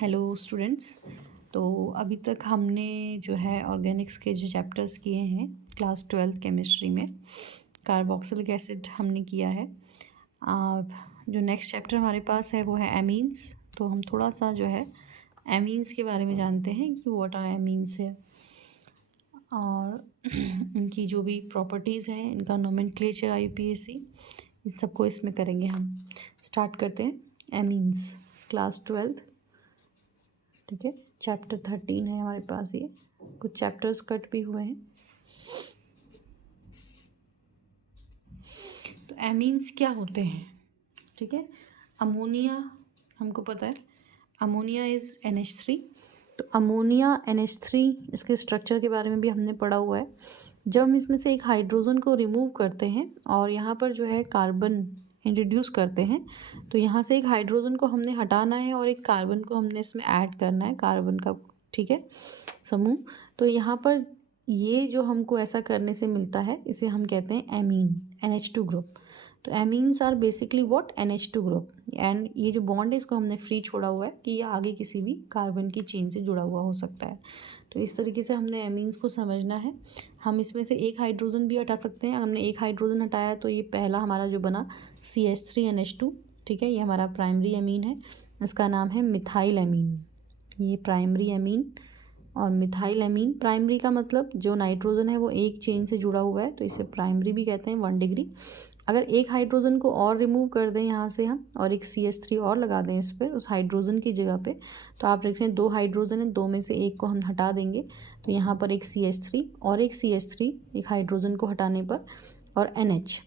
Hello students. तो अभी तक हमने जो है ऑर्गेनिक्स के जो चैप्टर्स किए हैं क्लास 12th केमिस्ट्री में कार्बोक्सिलिक एसिड हमने किया है। अब जो नेक्स्ट चैप्टर हमारे पास है वो है एमीन्स। तो हम थोड़ा सा जो है एमीन्स के बारे में जानते हैं कि व्हाट आर एमीन्स है और इनकी जो भी प्रॉपर्टीज़ हैं, इनका नोमेनक्लेचर IUPAC इन सबको इसमें करेंगे हम। स्टार्ट करते हैं एमीन्स क्लास 12th। ठीक है, चैप्टर 13 है हमारे पास। ये कुछ चैप्टर्स कट भी हुए हैं। तो एमीन्स क्या होते हैं? ठीक है, अमोनिया हमको पता है, अमोनिया इज़ NH3। तो अमोनिया NH3 इसके स्ट्रक्चर के बारे में भी हमने पढ़ा हुआ है। जब हम इसमें से एक हाइड्रोजन को रिमूव करते हैं और यहाँ पर जो है कार्बन इंट्रोड्यूस करते हैं, तो यहाँ से एक हाइड्रोजन को हमने हटाना है और एक कार्बन को हमने इसमें ऐड करना है, कार्बन का, ठीक है, समूह। तो यहाँ पर ये जो हमको ऐसा करने से मिलता है इसे हम कहते हैं एमीन, NH2 ग्रुप। तो amines are basically what, NH2 group. And ये जो बॉन्ड है इसको हमने फ्री छोड़ा हुआ है कि ये आगे किसी भी कार्बन की चेन से जुड़ा हुआ हो सकता है। तो इस तरीके से हमने एमीन्स को समझना है। हम इसमें से एक हाइड्रोजन भी हटा सकते हैं। अगर हमने एक हाइड्रोजन हटाया तो ये पहला हमारा जो बना CH3NH2, ठीक है, ये हमारा प्राइमरी एमीन है। इसका नाम है मिथाइल एमीन। ये प्राइमरी एमीन और मिथाइल एमीन, प्राइमरी का मतलब जो नाइट्रोजन है वो एक चेन से जुड़ा हुआ है, तो इसे प्राइमरी भी कहते हैं, 1 डिग्री। अगर एक हाइड्रोजन को और रिमूव कर दें यहाँ से हम और एक CH3 और लगा दें इस पर, उस हाइड्रोजन की जगह पे, तो आप देख रहे हैं 2 हाइड्रोजन है, 2 में से एक को हम हटा देंगे तो यहाँ पर एक CH3 और एक CH3 एक हाइड्रोजन को हटाने पर और NH।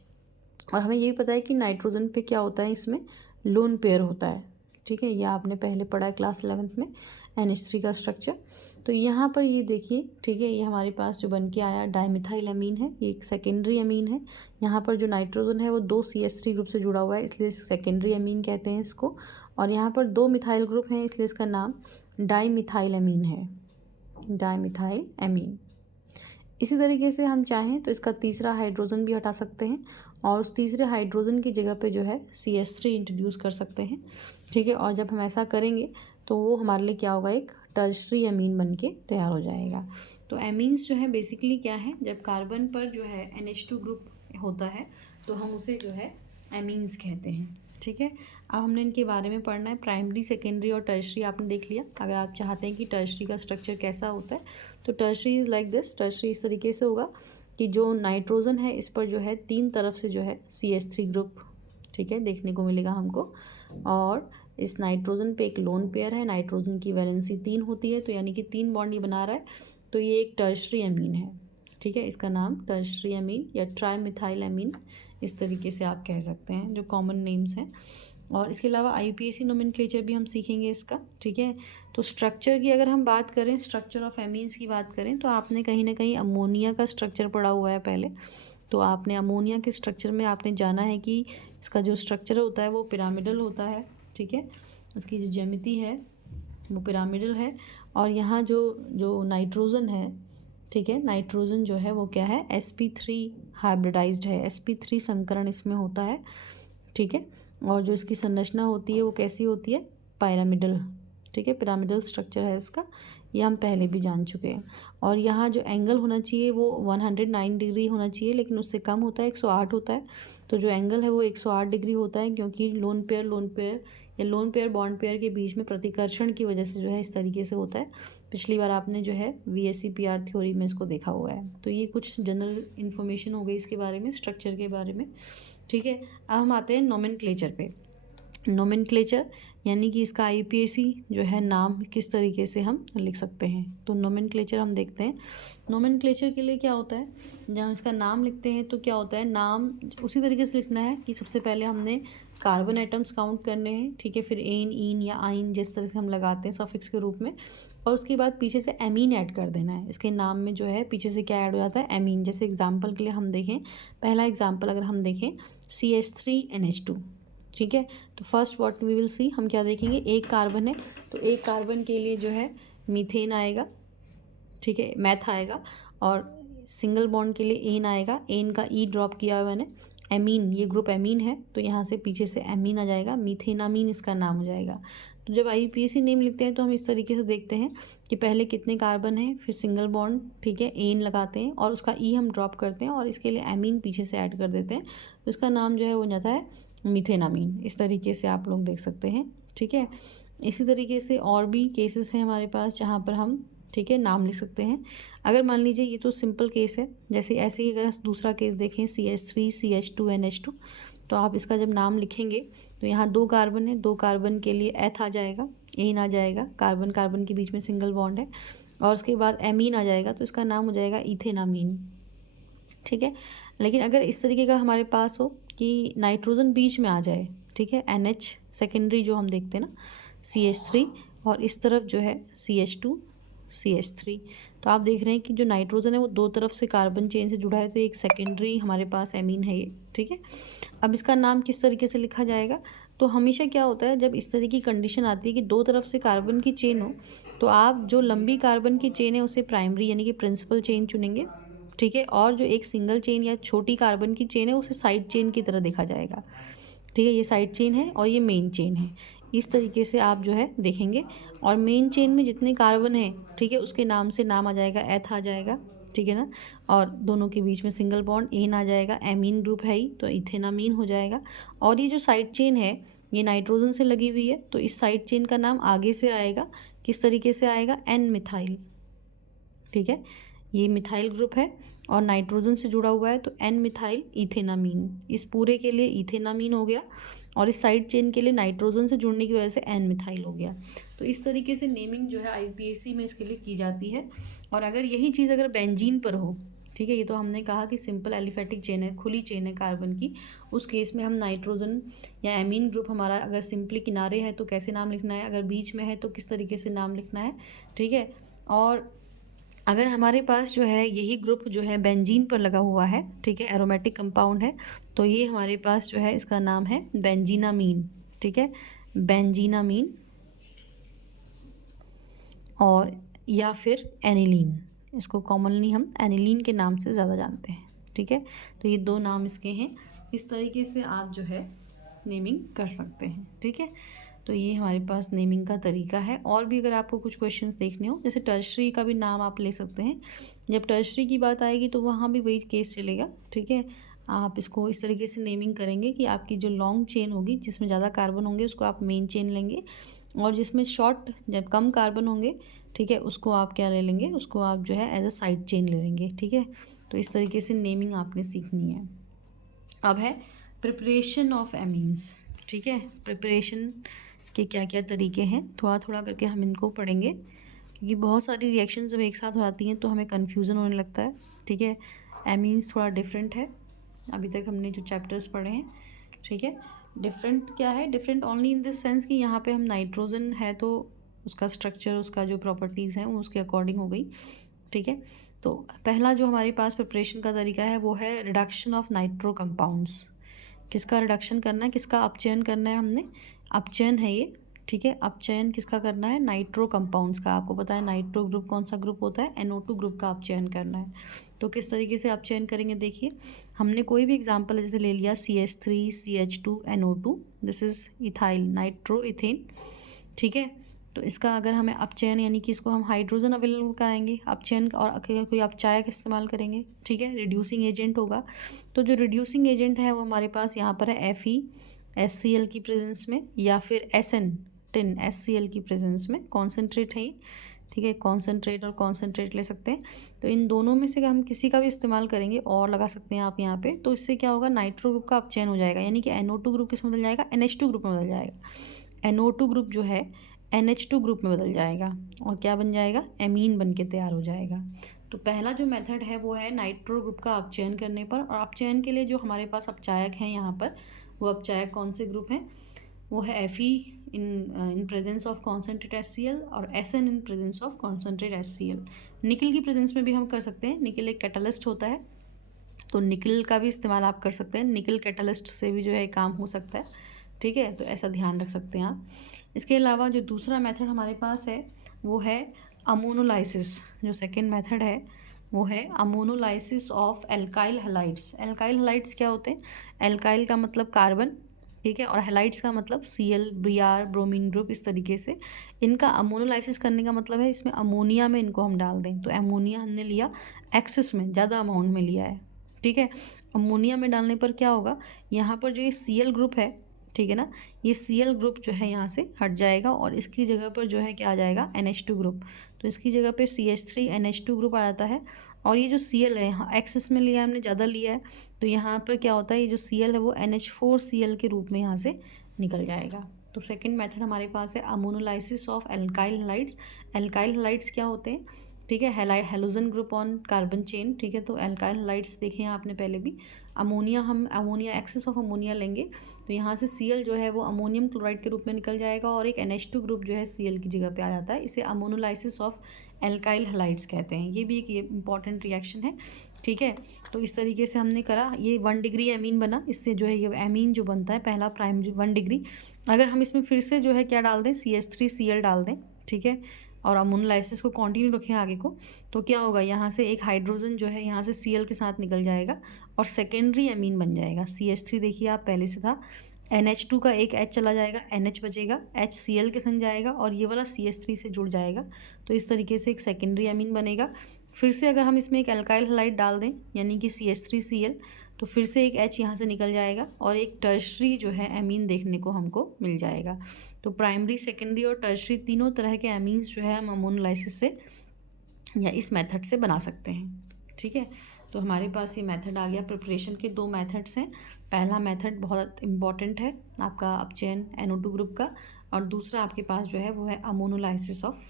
और हमें ये भी पता है कि नाइट्रोजन पे क्या होता है, इसमें लोन पेयर होता है। ठीक है, यह आपने पहले पढ़ा है क्लास 11th में NH3 का स्ट्रक्चर। तो यहाँ पर ये देखिए, ठीक है, ये हमारे पास जो बन के आया डाइमिथाइल अमीन है, ये एक सेकेंडरी अमीन है। यहाँ पर जो नाइट्रोजन है वो 2 CH3 ग्रुप से जुड़ा हुआ है, इसलिए सेकेंडरी अमीन कहते हैं इसको। और यहाँ पर 2 मिथाइल ग्रुप हैं, इसलिए इसका नाम डाइमिथाइल अमीन है, डाइमिथाइल अमीन। इसी तरीके से हम चाहें तो इसका तीसरा हाइड्रोजन भी हटा सकते हैं और उस तीसरे हाइड्रोजन की जगह पे जो है CH3 इंट्रोड्यूस कर सकते हैं। ठीक है, और जब हम ऐसा करेंगे तो वो हमारे लिए क्या होगा, एक टर्शरी अमीन बन के तैयार हो जाएगा। तो एमीन्स जो है बेसिकली क्या है, जब कार्बन पर जो है NH2 ग्रुप होता है तो हम उसे जो है एमीन्स कहते हैं। ठीक है, अब हमने इनके बारे में पढ़ना है, प्राइमरी, सेकेंडरी और टर्शरी आपने देख लिया। अगर आप चाहते हैं कि टर्शरी का स्ट्रक्चर कैसा होता है तो tertiary is like this. Tertiary इस तरीके से होगा कि जो नाइट्रोजन है इस पर जो है 3 तरफ से जो है CH3 ग्रुप, ठीक है, देखने को मिलेगा हमको। और इस नाइट्रोजन पे एक लोन पेयर है, नाइट्रोजन की वैलेंसी 3 होती है, तो यानी कि 3 बॉन्ड ये बना रहा है, तो ये एक टर्शरी अमीन है। ठीक है, इसका नाम टर्शरी अमीन या ट्राइमिथाइल अमीन इस तरीके से आप कह सकते हैं, जो कॉमन नेम्स हैं। और इसके अलावा IUPAC नोमेनक्लेचर भी हम सीखेंगे इसका। ठीक है, तो स्ट्रक्चर की अगर हम बात करें, स्ट्रक्चर ऑफ एमीन्स की बात करें, तो आपने कहीं ना कहीं अमोनिया का स्ट्रक्चर पढ़ा हुआ है पहले। तो आपने अमोनिया के स्ट्रक्चर में आपने जाना है कि इसका जो स्ट्रक्चर होता है वो पिरामिडल होता है। ठीक है, इसकी जो ज्यामिति है वो पिरामिडल है। और यहाँ जो जो नाइट्रोजन है, ठीक है, नाइट्रोजन जो है वो क्या है, sp3 हाइब्रिडाइज्ड है, sp3 संकरण इसमें होता है। ठीक है, और जो इसकी संरचना होती है वो कैसी होती है, पिरामिडल। ठीक है, पिरामिडल स्ट्रक्चर है इसका, ये हम पहले भी जान चुके हैं। और यहाँ जो एंगल होना चाहिए वो 109 डिग्री होना चाहिए, लेकिन उससे कम होता है, 108 होता है। तो जो एंगल है वो 108 डिग्री होता है, क्योंकि लोन पेयर या लोन पेयर बॉन्ड पेयर के बीच में प्रतिकर्षण की वजह से जो है इस तरीके से होता है। पिछली बार आपने जो है VSEPR थ्योरी में इसको देखा हुआ है। तो ये कुछ जनरल इन्फॉर्मेशन हो गई इसके बारे में, स्ट्रक्चर के बारे में। ठीक है, अब हम आते हैं नोमेनक्लेचर पे। नोमेनक्लेचर यानी कि इसका IUPAC जो है नाम किस तरीके से हम लिख सकते हैं। तो नोमेनक्लेचर हम देखते हैं। नोमेनक्लेचर के लिए क्या होता है, जब हम इसका नाम लिखते हैं तो क्या होता है, नाम उसी तरीके से लिखना है कि सबसे पहले हमने कार्बन एटम्स काउंट करने हैं। ठीक है, फिर एन, इन या आइन जिस तरह से हम लगाते हैं सफिक्स के रूप में, और उसके बाद पीछे से एमीन ऐड कर देना है। इसके नाम में जो है पीछे से क्या ऐड हो जाता है, एमीन। जैसे एग्जाम्पल के लिए हम देखें, पहला एग्जाम्पल अगर हम देखें CH3NH2। ठीक है, तो first what we will see, हम क्या देखेंगे, एक कार्बन है तो एक कार्बन के लिए जो है मीथेन आएगा। ठीक है, मैथ आएगा। और सिंगल बॉन्ड के लिए एन आएगा, एन का ई ड्रॉप किया हुआ मैंने। एमीन, ये ग्रुप एमीन है तो यहाँ से पीछे से एमीन आ जाएगा, मीथेनामीन इसका नाम हो जाएगा। तो जब IUPAC नेम लिखते हैं तो हम इस तरीके से देखते हैं कि पहले कितने कार्बन हैं, फिर सिंगल बॉन्ड, ठीक है, एन लगाते हैं और उसका ई हम ड्रॉप करते हैं और इसके लिए एमीन पीछे से ऐड कर देते हैं, तो इसका नाम जो है वो जाता है मीथेनामीन। इस तरीके से आप लोग देख सकते हैं, ठीक है। इसी तरीके से और भी केसेस हैं हमारे पास जहाँ पर हम, ठीक है, नाम लिख सकते हैं। अगर मान लीजिए ये तो सिंपल केस है, जैसे ऐसे ही अगर दूसरा केस देखें CH3 CH2 NH2, तो आप इसका जब नाम लिखेंगे तो यहाँ 2 कार्बन है, 2 कार्बन के लिए एथ आ जाएगा, एन आ जाएगा, कार्बन कार्बन के बीच में सिंगल बॉन्ड है, और उसके बाद एमीन आ जाएगा, तो इसका नाम हो जाएगा इथेनामीन, ठीक है। लेकिन अगर इस तरीके का हमारे पास हो कि नाइट्रोजन बीच में आ जाए, ठीक है, NH सेकेंडरी जो हम देखते हैं ना, CH3, और इस तरफ जो है CH2 CH3, तो आप देख रहे हैं कि जो नाइट्रोजन है वो 2 तरफ से कार्बन चेन से जुड़ा है, तो एक सेकेंडरी हमारे पास एमीन है ये, ठीक है। अब इसका नाम किस तरीके से लिखा जाएगा, तो हमेशा क्या होता है जब इस तरह की कंडीशन आती है कि 2 तरफ से कार्बन की चेन हो, तो आप जो लंबी कार्बन की चेन है उसे प्राइमरी यानी कि प्रिंसिपल चेन चुनेंगे, ठीक है, और जो एक सिंगल चेन या छोटी कार्बन की चेन है उसे साइड चेन की तरह देखा जाएगा, ठीक है। ये साइड चेन है और ये मेन चेन है, इस तरीके से आप जो है देखेंगे। और मेन चेन में जितने कार्बन हैं, ठीक है, उसके नाम से नाम आ जाएगा, एथ आ जाएगा, ठीक है ना, और दोनों के बीच में सिंगल बॉन्ड एन आ जाएगा, एमीन ग्रुप है ही तो इथेनामीन हो जाएगा। और ये जो साइड चेन है ये नाइट्रोजन से लगी हुई है, तो इस साइड चेन का नाम आगे से आएगा, किस तरीके से आएगा, एन मिथाइल, ठीक है। ये मिथाइल ग्रुप है और नाइट्रोजन से जुड़ा हुआ है, तो एन मिथाइल इथेनामीन, इस पूरे के लिए इथेनामीन हो गया, और इस साइड चेन के लिए नाइट्रोजन से जुड़ने की वजह से एन मिथाइल हो गया। तो इस तरीके से नेमिंग जो है IUPAC में इसके लिए की जाती है। और अगर यही चीज़ अगर बेंजीन पर हो, ठीक है, ये तो हमने कहा कि सिंपल एलिफेटिक चेन है, खुली चेन है कार्बन की, उस केस में हम नाइट्रोजन या एमीन ग्रुप हमारा अगर सिंपली किनारे है तो कैसे नाम लिखना है, अगर बीच में है तो किस तरीके से नाम लिखना है, ठीक है। और अगर हमारे पास जो है यही ग्रुप जो है बेंजीन पर लगा हुआ है, ठीक है, एरोमेटिक कंपाउंड है, तो ये हमारे पास जो है इसका नाम है बेंजीनामीन, ठीक है, बेंजीनामीन, और या फिर एनिलीन, इसको कॉमनली हम एनिलीन के नाम से ज़्यादा जानते हैं, ठीक है। तो ये 2 नाम इसके हैं, इस तरीके से आप जो है नेमिंग कर सकते हैं, ठीक है। तो ये हमारे पास नेमिंग का तरीका है। और भी अगर आपको कुछ क्वेश्चंस देखने हो, जैसे टर्शरी का भी नाम आप ले सकते हैं, जब टर्शरी की बात आएगी तो वहाँ भी वही केस चलेगा, ठीक है। आप इसको इस तरीके से नेमिंग करेंगे कि आपकी जो लॉन्ग चेन होगी जिसमें ज़्यादा कार्बन होंगे उसको आप मेन चेन लेंगे, और जिसमें शॉर्ट जब कम कार्बन होंगे, ठीक है, उसको आप क्या ले लेंगे, उसको आप जो है एज अ साइड चेन ले लेंगे, ठीक है। तो इस तरीके से नेमिंग आपने सीखनी है। अब है प्रिपरेशन ऑफ एमीन्स, ठीक है, प्रिपरेशन के क्या क्या तरीके हैं थोड़ा थोड़ा करके हम इनको पढ़ेंगे, क्योंकि बहुत सारी रिएक्शंस जब एक साथ हो जाती हैं तो हमें कन्फ्यूज़न होने लगता है, ठीक है। एमीन्स थोड़ा डिफरेंट है, अभी तक हमने जो चैप्टर्स पढ़े हैं, ठीक है। डिफरेंट क्या है, different only in this sense कि यहाँ पे हम नाइट्रोजन है तो उसका स्ट्रक्चर, उसका जो प्रॉपर्टीज़ हैं वो उसके अकॉर्डिंग हो गई, ठीक है। तो पहला जो हमारे पास प्रिपरेशन का तरीका है वो है रिडक्शन ऑफ नाइट्रो कंपाउंड्स। किसका रिडक्शन करना है, किसका अपचयन करना है, हमने अपचयन है ये, ठीक है। अपचयन किसका करना है, नाइट्रो कंपाउंड्स का। आपको पता है नाइट्रो ग्रुप कौन सा ग्रुप होता है, NO2 ग्रुप का अपचयन करना है। तो किस तरीके से अपचयन करेंगे, देखिए हमने कोई भी एग्जांपल जैसे ले लिया CH3 CH2 NO2, this is ethyl nitro ethane, ठीक है। तो इसका अगर हमें अपचयन यानी कि इसको हम हाइड्रोजन अवेलेबल कराएंगे, अपचयन और कोई अपचायक इस्तेमाल करेंगे, ठीक है, रिड्यूसिंग एजेंट होगा। तो जो रिड्यूसिंग एजेंट है वो हमारे पास यहाँ पर है FeHCl की प्रेजेंस में, या फिर SN10 HCl की प्रेजेंस में, कॉन्सेंट्रेट है ये, ठीक है, कॉन्सेंट्रेट और कॉन्सेंट्रेट ले सकते हैं। तो इन दोनों में से हम किसी का भी इस्तेमाल करेंगे, और लगा सकते हैं आप यहाँ पे, तो इससे क्या होगा, नाइट्रो ग्रुप का अपचयन हो जाएगा, यानी कि NO2 ग्रुप किस में बदल जाएगा, NH2 ग्रुप में बदल जाएगा। NO2 ग्रुप जो है NH2 ग्रुप में बदल जाएगा और क्या बन जाएगा, एमीन बन के तैयार हो जाएगा। तो पहला जो मेथड है वो है नाइट्रो ग्रुप का अपचयन करने पर, और अपचयन के लिए जो हमारे पास अपचायक हैं यहाँ पर, वो अपचायक कौन से ग्रुप हैं, वो है Fe in presence of concentrate HCl और SN in presence of concentrate HCl। निकल की प्रेजेंस में भी हम कर सकते हैं, निकल एक कैटलिस्ट होता है, तो निकल का भी इस्तेमाल आप कर सकते हैं, निकल कैटलिस्ट से भी जो है काम हो सकता है, ठीक है। तो ऐसा ध्यान रख सकते हैं आप। इसके अलावा जो दूसरा मेथड हमारे पास है वो है अमोनोलाइसिस। जो सेकंड मेथड है वो है ammonolysis of alkyl halides. Alkyl halides क्या होते हैं, एल्काइल का मतलब कार्बन, ठीक है। और हैलाइड्स का मतलब Cl, Br, ब्रोमीन ग्रुप, इस तरीके से इनका अमोनोलाइसिस करने का मतलब है इसमें अमोनिया में इनको हम डाल दें। तो अमोनिया हमने लिया एक्सेस में, ज़्यादा अमाउंट में लिया है, ठीक है। अमोनिया में डालने पर क्या होगा, यहाँ पर जो ये Cl ग्रुप है, ठीक है ना, ये Cl ग्रुप जो है यहाँ से हट जाएगा और इसकी जगह पर जो है क्या आ जाएगा, NH2 ग्रुप। तो इसकी जगह पे CH3 NH2 ग्रुप आ जाता है। और ये जो Cl है यहाँ एक्सेस में लिया है हमने, ज़्यादा लिया है, तो यहाँ पर क्या होता है, ये जो Cl है वो NH4Cl के रूप में यहाँ से निकल जाएगा। तो सेकंड मेथड हमारे पास है ammonolysis of alkyl halides. Alkyl halides क्या होते हैं, ठीक है, halogen group on carbon chain, ठीक है। तो एल्काइल हैलाइड्स देखे हैं आपने पहले भी। हम अमोनिया, एक्सेस ऑफ अमोनिया लेंगे तो यहाँ से Cl जो है वो अमोनियम क्लोराइड के रूप में निकल जाएगा और एक NH2 ग्रुप जो है Cl की जगह पे आ जाता है। इसे अमोनोलाइसिस ऑफ एल्काइल हैलाइड्स कहते हैं। ये भी एक इंपॉर्टेंट रिएक्शन है, ठीक है। तो इस तरीके से हमने करा, ये 1 डिग्री एमीन बना। इससे जो है ये एमीन जो बनता है पहला प्राइमरी 1 डिग्री, अगर हम इसमें फिर से जो है क्या डाल दें, CH3Cl डाल दें, ठीक है, और अमोनोलाइसिस को कंटिन्यू रखें आगे को, तो क्या होगा, यहाँ से एक हाइड्रोजन जो है यहाँ से Cl के साथ निकल जाएगा और सेकेंडरी एमीन बन जाएगा। CH3 देखिए आप पहले से था, NH2 का एक H चला जाएगा, NH बचेगा, HCl के संग जाएगा और ये वाला CH3 से जुड़ जाएगा। तो इस तरीके से एक सेकेंडरी एमीन बनेगा। फिर से अगर हम इसमें एक अल्काइल हैलाइड डाल दें यानी कि CH3Cl, तो फिर से एक H यहाँ से निकल जाएगा और एक टर्शरी जो है एमीन देखने को हमको मिल जाएगा। तो प्राइमरी, सेकेंडरी और टर्शरी तीनों तरह के एमीन्स जो है हम अमोनोलाइसिस से या इस मेथड से बना सकते हैं, ठीक है। तो हमारे पास ये मेथड आ गया। प्रिपरेशन के 2 मेथड्स हैं। पहला मेथड बहुत इंपॉर्टेंट है आपका अपचयन NO2 ग्रुप का, और दूसरा आपके पास जो है वो है अमोनोलाइसिस ऑफ,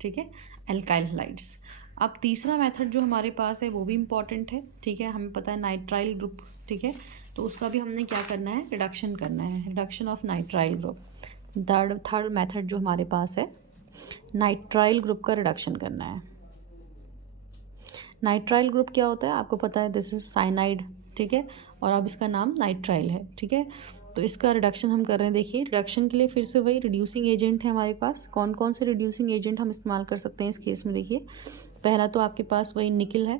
ठीक है, एल्काइल हैलाइड्स। अब तीसरा मेथड जो हमारे पास है वो भी इम्पॉर्टेंट है, ठीक है। हमें पता है नाइट्राइल ग्रुप, ठीक है, तो उसका भी हमने क्या करना है, रिडक्शन करना है, reduction of nitrile group. Third method जो हमारे पास है, नाइट्राइल ग्रुप का रिडक्शन करना है। नाइट्राइल ग्रुप क्या होता है आपको पता है, दिस इज साइनाइड, ठीक है, और अब इसका नाम नाइट्राइल है, ठीक है। तो इसका रिडक्शन हम कर रहे हैं। देखिए रिडक्शन के लिए फिर से वही रिड्यूसिंग एजेंट है हमारे पास। कौन कौन से रिड्यूसिंग एजेंट हम इस्तेमाल कर सकते हैं इस केस में, देखिए पहला तो आपके पास वही निकिल है,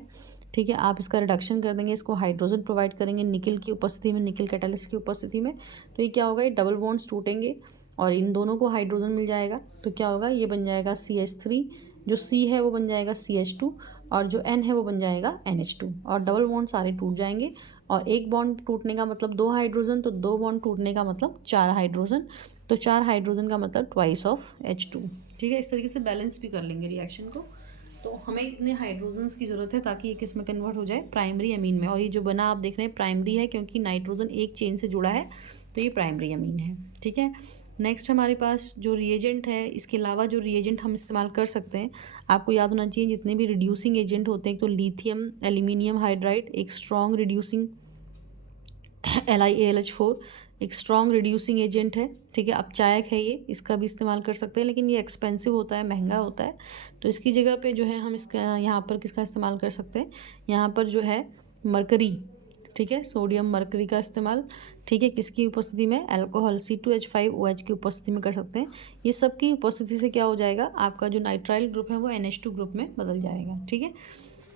ठीक है। आप इसका रिडक्शन कर देंगे, इसको हाइड्रोजन प्रोवाइड करेंगे निकिल की उपस्थिति में, निकिल कैटालिस्ट की उपस्थिति में। तो ये क्या होगा, ये डबल बॉन्ड्स टूटेंगे और इन दोनों को हाइड्रोजन मिल जाएगा। तो क्या होगा, ये बन जाएगा CH3, जो C है वो बन जाएगा CH2 और जो N है वो बन जाएगा NH2 और डबल बॉन्ड सारे टूट जाएंगे। और एक बॉन्ड टूटने का मतलब 2 हाइड्रोजन, तो 2 बॉन्ड टूटने का मतलब 4 हाइड्रोजन, तो 4 हाइड्रोजन का मतलब ट्वाइस ऑफ H2, ठीक है। इस तरीके से बैलेंस भी कर लेंगे रिएक्शन को। तो हमें इतने हाइड्रोजन्स की ज़रूरत है ताकि ये किस में कन्वर्ट हो जाए, प्राइमरी अमीन में। और ये जो बना आप देख रहे हैं प्राइमरी है क्योंकि नाइट्रोजन एक चेन से जुड़ा है, तो ये प्राइमरी अमीन है, ठीक है। नेक्स्ट हमारे पास जो रिएजेंट है, इसके अलावा जो रिएजेंट हम इस्तेमाल कर सकते हैं, आपको याद होना चाहिए जितने भी रिड्यूसिंग एजेंट होते हैं, तो लिथियम एल्यूमिनियम हाइड्राइड एक स्ट्रॉन्ग रिड्यूसिंग, LiAlH4 एक स्ट्रॉन्ग रिड्यूसिंग एजेंट है, ठीक है, अपचायक है ये, इसका भी इस्तेमाल कर सकते हैं, लेकिन ये एक्सपेंसिव होता है, महंगा होता है। तो इसकी जगह पे जो है हम इसका यहाँ पर किसका इस्तेमाल कर सकते हैं, यहाँ पर जो है मरकरी, ठीक है, सोडियम मरकरी का इस्तेमाल, ठीक है, किसकी उपस्थिति में, अल्कोहल C2H5OH की उपस्थिति में कर सकते हैं। ये सब की उपस्थिति से क्या हो जाएगा, आपका जो नाइट्राइल ग्रुप है वो NH2 ग्रुप में बदल जाएगा, ठीक है।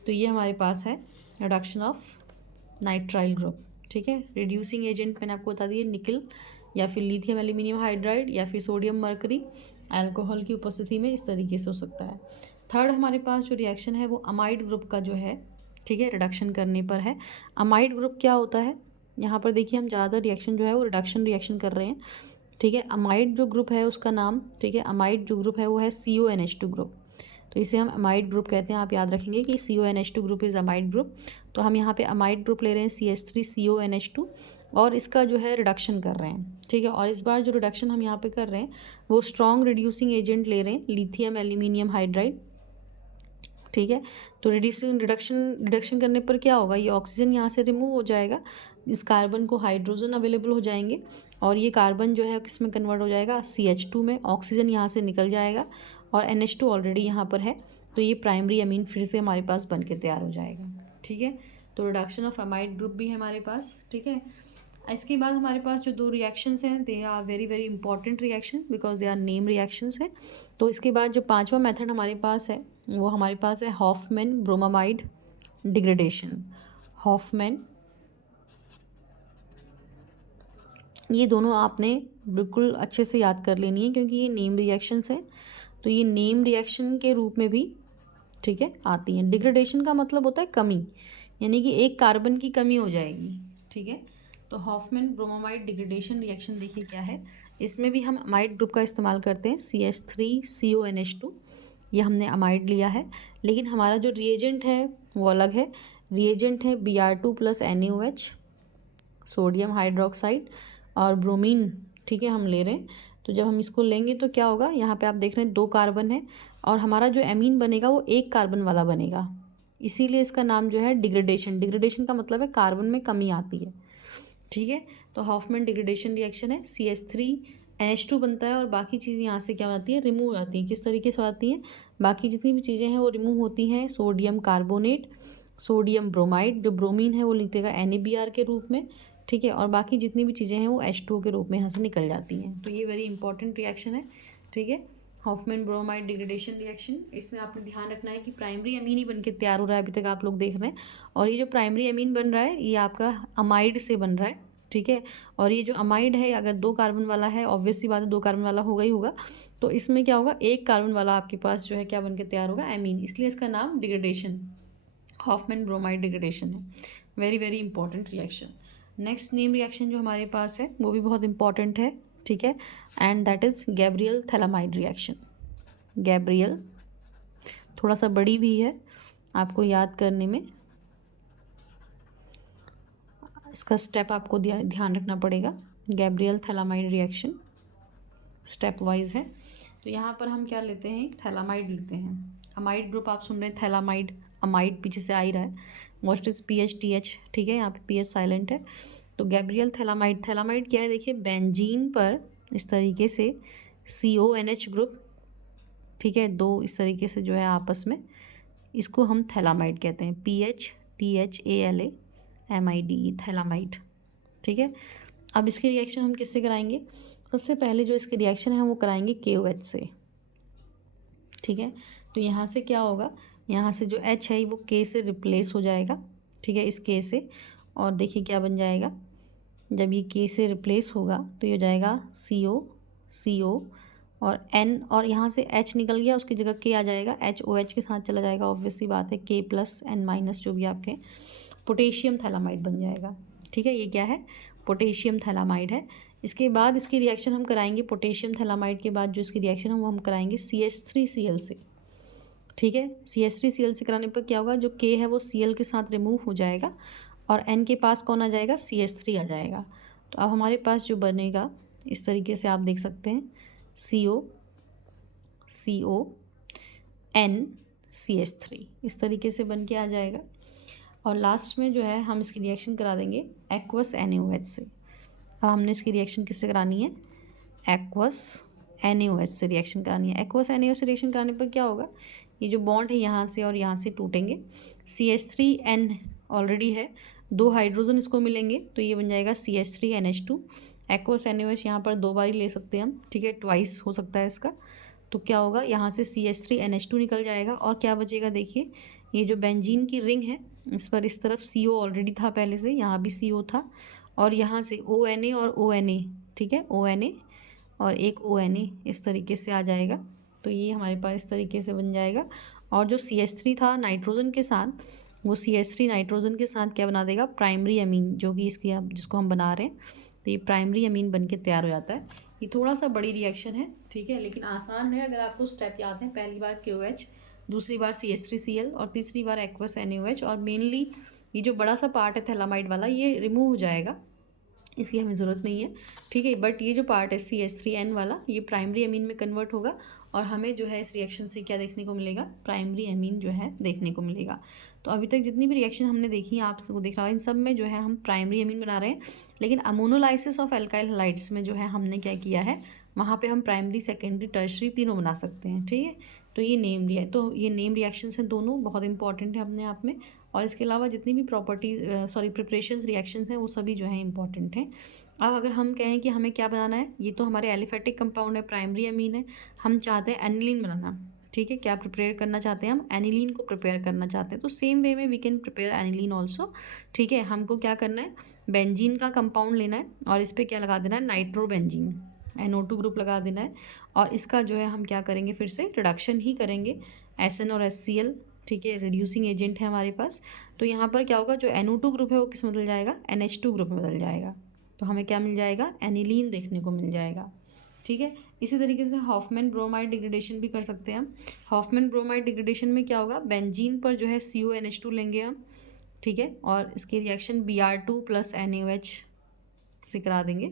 तो ये हमारे पास है रिडक्शन ऑफ नाइट्राइल ग्रुप, ठीक है। रिड्यूसिंग एजेंट मैंने आपको बता दिए, निकल या फिर लिथियम एल्यूमिनियम हाइड्राइड या फिर सोडियम मरकरी अल्कोहल की उपस्थिति में, इस तरीके से हो सकता है। थर्ड हमारे पास जो रिएक्शन है वो अमाइड ग्रुप का जो है, ठीक है, रिडक्शन करने पर है। अमाइड ग्रुप क्या होता है, यहाँ पर देखिए हम ज़्यादा रिएक्शन जो है वो रिडक्शन रिएक्शन कर रहे हैं, ठीक है। अमाइड जो ग्रुप है उसका नाम, ठीक है, अमाइड जो ग्रुप है वो है CONH2 ग्रुप, तो इसे हम अमाइड ग्रुप कहते हैं। आप याद रखेंगे कि CONH2 group is amide group. तो हम यहाँ पे अमाइड ग्रुप ले रहे हैं CH3CONH2 और इसका जो है रिडक्शन कर रहे हैं, ठीक है। और इस बार जो रिडक्शन हम यहाँ पे कर रहे हैं वो स्ट्रॉन्ग रिड्यूसिंग एजेंट ले रहे हैं, लिथियम एल्यूमिनियम हाइड्राइड, ठीक है। तो रिडक्शन करने पर क्या होगा, ये ऑक्सीजन यहाँ से रिमूव हो जाएगा, इस कार्बन को हाइड्रोजन अवेलेबल हो जाएंगे और ये कार्बन जो है किस में कन्वर्ट हो जाएगा, CH2 में, ऑक्सीजन यहाँ से निकल जाएगा और NH2 ऑलरेडी यहाँ पर है, तो ये प्राइमरी अमीन फिर से हमारे पास बन के तैयार हो जाएगा, ठीक है। तो रिडक्शन ऑफ अमाइड ग्रुप भी है हमारे पास, ठीक है। इसके बाद हमारे पास जो 2 रिएक्शंस हैं, they are very very important reaction because they are name reactions हैं। तो इसके बाद जो 5वां मेथड हमारे पास है वो हमारे पास है हॉफमैन ब्रोमामाइड डिग्रेडेशन। हॉफमैन ये दोनों आपने बिल्कुल अच्छे से याद कर लेनी है, क्योंकि ये नेम रिएक्शंस हैं, तो ये नेम रिएक्शन के रूप में भी, ठीक है, आती हैं। डिग्रेडेशन का मतलब होता है कमी, यानी कि एक कार्बन की कमी हो जाएगी, ठीक है। तो हॉफमैन ब्रोमामाइड डिग्रेडेशन रिएक्शन देखिए क्या है। इसमें भी हम अमाइड ग्रुप का इस्तेमाल करते हैं, CH3CONH2, ये हमने अमाइड लिया है, लेकिन हमारा जो रिएजेंट है वो अलग है। रिएजेंट है Br2 + NaOH, सोडियम हाइड्रोक्साइड और ब्रोमीन, ठीक है, हम ले रहे हैं। तो जब हम इसको लेंगे तो क्या होगा, यहाँ पे आप देख रहे हैं 2 कार्बन है, और हमारा जो एमीन बनेगा वो 1 कार्बन वाला बनेगा, इसीलिए इसका नाम जो है डिग्रेडेशन। डिग्रेडेशन का मतलब है कार्बन में कमी आती है, ठीक है। तो हॉफमैन डिग्रेडेशन रिएक्शन है, CH3NH2 बनता है, और बाकी चीज़ यहाँ से क्या होती है, रिमूव हो जाती है। किस तरीके से आती हैं, बाकी जितनी भी चीज़ें हैं वो रिमूव होती हैं। सोडियम कार्बोनेट, सोडियम ब्रोमाइड, जो ब्रोमीन है वो निकलेगा NaBr के रूप में, ठीक है, और बाकी जितनी भी चीज़ें हैं वो H2O के रूप में यहाँ से निकल जाती हैं। तो ये वेरी इंपॉर्टेंट रिएक्शन है, ठीक है, हॉफमैन ब्रोमाइड डिग्रेडेशन रिएक्शन। इसमें आपने ध्यान रखना है कि प्राइमरी अमीन ही बनके तैयार हो रहा है, अभी तक आप लोग देख रहे हैं, और ये जो प्राइमरी अमीन बन रहा है ये आपका अमाइड से बन रहा है, ठीक है। और ये जो अमाइड है अगर 2 कार्बन वाला है, ऑब्वियस सी बात है 2 कार्बन वाला होगा ही होगा, तो इसमें क्या होगा, 1 कार्बन वाला आपके पास जो है क्या बन के तैयार होगा, एमीन, इसलिए इसका नाम डिग्रेडेशन, हॉफमैन ब्रोमाइड डिग्रेडेशन है। Very very important reaction. Next name reaction जो हमारे पास है वो भी बहुत इंपॉर्टेंट है, ठीक है, and that is Gabriel phthalimide reaction. Gabriel थोड़ा सा बड़ी भी है, आपको याद करने में इसका स्टेप आपको ध्यान रखना पड़ेगा। Gabriel phthalimide reaction step wise है। तो यहाँ पर हम क्या लेते हैं, थैलामाइड लेते हैं। अमाइड ग्रुप आप सुन रहे हैं, थैलामाइड, अमाइड पीछे से आ ही रहा है, मोस्ट इज PH TH, ठीक है, यहाँ पे PH साइलेंट है। तो गैब्रियल थैलामाइड, थैलामाइड क्या है, देखिए बेंजीन पर इस तरीके से CONH ग्रुप, ठीक है, 2 इस तरीके से जो है आपस में, इसको हम थैलामाइड कहते हैं, PHTHALAMIDE, थैलामाइड, ठीक है। अब इसकी रिएक्शन हम किससे कराएंगे, सबसे पहले जो इसकी रिएक्शन है वो कराएंगे KOH से, ठीक है। तो यहाँ से क्या होगा, यहाँ से जो H है वो K से रिप्लेस हो जाएगा, ठीक है, इस K से, और देखिए क्या बन जाएगा, जब ये K से रिप्लेस होगा तो ये हो जाएगा CO और N, और यहाँ से H निकल गया, उसकी जगह K आ जाएगा, HOH के साथ चला जाएगा, ऑब्वियसली बात है, K+N- जो भी आपके, पोटेशियम थैलामाइड बन जाएगा, ठीक है। ये क्या है, पोटेशियम थैलामाइड है। इसके बाद इसकी रिएक्शन हम कराएंगे, पोटेशियम थैलामाइड के बाद जो इसकी रिएक्शन है वो हम कराएंगे CH3Cl से, ठीक है। CH3Cl से कराने पर क्या होगा, जो K है वो Cl के साथ रिमूव हो जाएगा, और N के पास कौन आ जाएगा, CH3 आ जाएगा। तो अब हमारे पास जो बनेगा इस तरीके से आप देख सकते हैं, CONCH3 इस तरीके से बन के आ जाएगा। और लास्ट में जो है हम इसकी रिएक्शन करा देंगे एक्वस NaOH से। अब हमने इसकी रिएक्शन किससे करानी है, एक्वस NaOH से रिएक्शन करानी है। एक्वस NaOH से रिएक्शन कराने पर क्या होगा, ये जो बॉन्ड है यहाँ से और यहाँ से टूटेंगे, CH3N ऑलरेडी है, 2 हाइड्रोजन इसको मिलेंगे, तो ये बन जाएगा CH3NH2। एक्वस NaOH यहाँ पर 2 बार ही ले सकते हैं हम, ठीक है, ट्वाइस हो सकता है इसका। तो क्या होगा, यहाँ से CH3NH2 निकल जाएगा, और क्या बचेगा, देखिए ये जो बेंजीन की रिंग है इस पर इस तरफ CO ऑलरेडी था पहले से, यहाँ भी CO था, और यहाँ से ONA और ONA, ठीक है, ONA और एक ONA इस तरीके से आ जाएगा। तो ये हमारे पास इस तरीके से बन जाएगा, और जो CH3 था नाइट्रोजन के साथ, वो CH3 नाइट्रोजन के साथ क्या बना देगा, प्राइमरी अमीन, जो कि इसकी जिसको हम बना रहे हैं, तो ये प्राइमरी अमीन बन के तैयार हो जाता है। ये थोड़ा सा बड़ी रिएक्शन है, ठीक है, लेकिन आसान है अगर आपको स्टेप याद है। पहली बार KOH, दूसरी बार CH3Cl, और तीसरी बार एक्वस NaOH, और मेनली ये जो बड़ा सा पार्ट है थैलामाइड वाला ये रिमूव हो जाएगा, इसकी हमें ज़रूरत नहीं है, ठीक है। बट ये जो पार्ट है CH3N वाला ये प्राइमरी अमीन में कन्वर्ट होगा, और हमें जो है इस रिएक्शन से क्या देखने को मिलेगा, प्राइमरी अमीन जो है देखने को मिलेगा। तो अभी तक जितनी भी रिएक्शन हमने देखी आप सबको देख रहा है, इन सब में जो है हम प्राइमरी अमीन बना रहे हैं, लेकिन अमोनोलाइसिस ऑफ एल्काइल हैलाइड्स में जो है हमने क्या किया है, वहाँ पे हम प्राइमरी, सेकेंडरी, टर्शरी तीनों बना सकते हैं, ठीक है। तो ये नेम रिएक्शंस हैं दोनों, बहुत इंपॉर्टेंट है अपने आप में, और इसके अलावा जितनी भी प्रिपरेशंस रिएक्शंस हैं वो सभी जो हैं इंपॉर्टेंट हैं। अब अगर हम कहें कि हमें क्या बनाना है, ये तो हमारे एलिफेटिक कंपाउंड है, प्राइमरी अमीन है, हम चाहते हैं एनिलीन बनाना, ठीक है, क्या प्रिपेयर करना चाहते हैं हम, एनिलीन को प्रिपेयर करना चाहते हैं। तो सेम वे में we can prepare aniline also. ठीक है, हमको क्या करना है, बेंजीन का कंपाउंड लेना है और इस पर क्या लगा देना है, नाइट्रोबेंजीन, NO2 ग्रुप लगा देना है। और इसका जो है हम क्या करेंगे, फिर से रिडक्शन ही करेंगे, SN और HCl। ठीक है, रिड्यूसिंग एजेंट है हमारे पास। तो यहाँ पर क्या होगा, जो NO2 ग्रुप है वो किस में बदल जाएगा, NH2 ग्रुप में बदल जाएगा। तो हमें क्या मिल जाएगा, एनिलीन देखने को मिल जाएगा। ठीक है, इसी तरीके से हॉफमैन ब्रोमाइड डिग्रेडेशन भी कर सकते हैं हम। हॉफमैन ब्रोमाइड डिग्रेडेशन में क्या होगा, बेंजीन पर जो है CONH2 लेंगे हम। ठीक है, और इसकी रिएक्शन Br2 + NaOH से करा देंगे।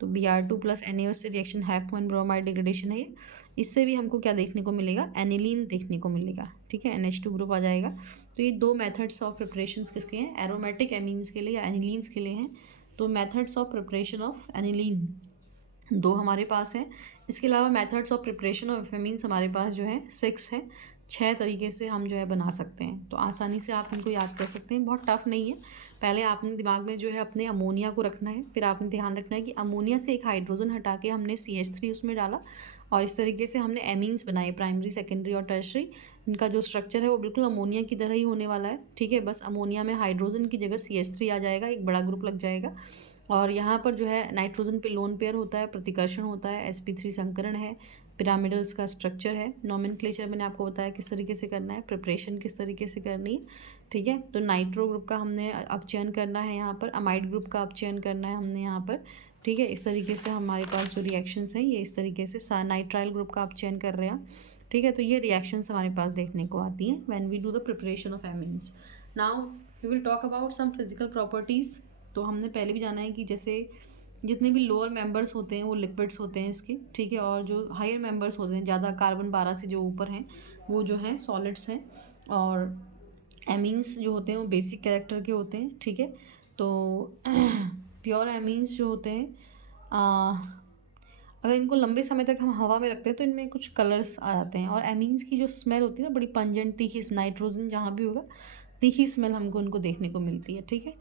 तो Br2 + NaOH से रिएक्शन हॉफमैन ब्रोमाइड डिग्रेडेशन है ये। इससे भी हमको क्या देखने को मिलेगा, एनिलीन देखने को मिलेगा। ठीक है, NH2 ग्रुप आ जाएगा। तो ये दो मेथड्स ऑफ प्रिपरेशन किसके हैं, एरोमेटिक एमीन्स के लिए या एनिलीन्स के लिए हैं। तो methods of preparation of aniline दो हमारे पास है। इसके अलावा methods of preparation of amines हमारे पास जो है 6 है। 6 तरीके से हम जो है बना सकते हैं। तो आसानी से आप इनको याद कर सकते हैं, बहुत टफ नहीं है। पहले आपने दिमाग में जो है अपने अमोनिया को रखना है, फिर आपने ध्यान रखना है कि अमोनिया से एक हाइड्रोजन हटा के हमने CH3 उसमें डाला और इस तरीके से हमने एमीन्स बनाए, प्राइमरी, सेकेंडरी और टर्शरी। इनका जो स्ट्रक्चर है वो बिल्कुल अमोनिया की तरह ही होने वाला है। ठीक है, बस अमोनिया में हाइड्रोजन की जगह CH3 आ जाएगा, एक बड़ा ग्रुप लग जाएगा। और यहाँ पर जो है नाइट्रोजन पे लोन पेयर होता है, प्रतिकर्षण होता है, sp3 संकरण है, पिरामिडल्स का स्ट्रक्चर है। नॉमेनक्लेचर मैंने आपको बताया किस तरीके से करना है, प्रिपरेशन किस तरीके से करनी है। ठीक है, तो नाइट्रो ग्रुप का हमने अपचयन करना है यहाँ पर, अमाइड ग्रुप का अपचयन करना है हमने यहाँ पर। ठीक है, इस तरीके से हमारे पास जो रिएक्शंस हैं ये इस तरीके से नाइट्राइल ग्रुप का अपचयन कर रहे हैं। ठीक है, तो ये रिएक्शंस हमारे पास देखने को आती हैं when we do the preparation of amines. Now we will talk about some physical properties. तो हमने पहले भी जाना है कि जैसे जितने भी लोअर मेंबर्स होते हैं वो लिपिड्स होते हैं इसके। ठीक है, और जो हायर मेंबर्स होते हैं, ज़्यादा कार्बन 12 से जो ऊपर हैं वो जो हैं सॉलिड्स हैं। और एमीन्स जो होते हैं वो बेसिक कैरेक्टर के होते हैं। ठीक है, तो प्योर एमीन्स जो होते हैं अगर इनको लंबे समय तक हम हवा में रखते हैं तो इनमें कुछ कलर्स आ जाते हैं। और एमीन्स की जो स्मेल होती है ना, बड़ी पंजेंट तीखी, नाइट्रोजन जहाँ भी होगा तीखी स्मेल हमको उनको देखने को मिलती है। ठीक है,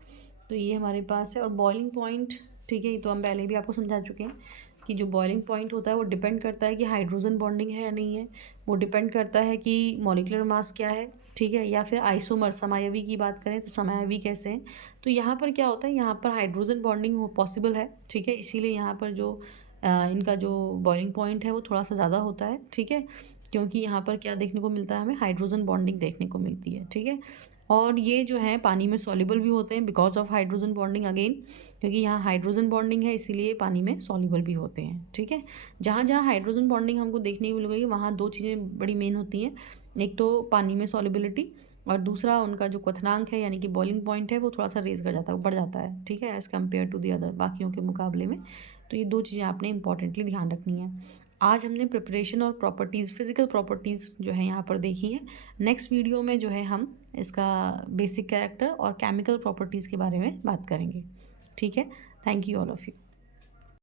तो ये हमारे पास है। और बॉइलिंग पॉइंट, ठीक है, ये तो हम पहले भी आपको समझा चुके हैं कि जो बॉइलिंग पॉइंट होता है वो डिपेंड करता है कि हाइड्रोजन बॉन्डिंग है या नहीं है। वो डिपेंड करता है कि मॉलिक्यूलर मास क्या है। ठीक है, या फिर आइसोमर समायवी की बात करें तो समायवी कैसे हैं। तो यहाँ पर क्या होता है, यहाँ पर हाइड्रोजन बॉन्डिंग हो पॉसिबल है। ठीक है, इसीलिए यहाँ पर जो इनका जो बॉइलिंग पॉइंट है वो थोड़ा सा ज़्यादा होता है। ठीक है, क्योंकि यहाँ पर क्या देखने को मिलता है, हमें हाइड्रोजन बॉन्डिंग देखने को मिलती है। ठीक है, और ये जो है पानी में सॉल्युबल भी होते हैं because of hydrogen bonding again, क्योंकि यहाँ हाइड्रोजन बॉन्डिंग है इसीलिए पानी में सॉल्युबल भी होते हैं। ठीक है, जहाँ जहाँ हाइड्रोजन बॉन्डिंग हमको देखने को मिलेगी वहाँ दो चीज़ें बड़ी मेन होती हैं। एक तो पानी में सॉल्युबिलिटी और दूसरा उनका जो क्वथनांक है यानी कि बॉइलिंग पॉइंट है वो थोड़ा सा रेज कर जाता है, बढ़ जाता है। ठीक है, as compare to the other, बाकियों के मुकाबले में। तो ये दो चीज़ें आपने इंपॉर्टेंटली ध्यान रखनी है। आज हमने प्रिपरेशन और प्रॉपर्टीज़, फिजिकल प्रॉपर्टीज़ जो है यहाँ पर देखी है। नेक्स्ट वीडियो में जो है हम इसका बेसिक कैरेक्टर और केमिकल प्रॉपर्टीज़ के बारे में बात करेंगे। ठीक है, thank you all of you.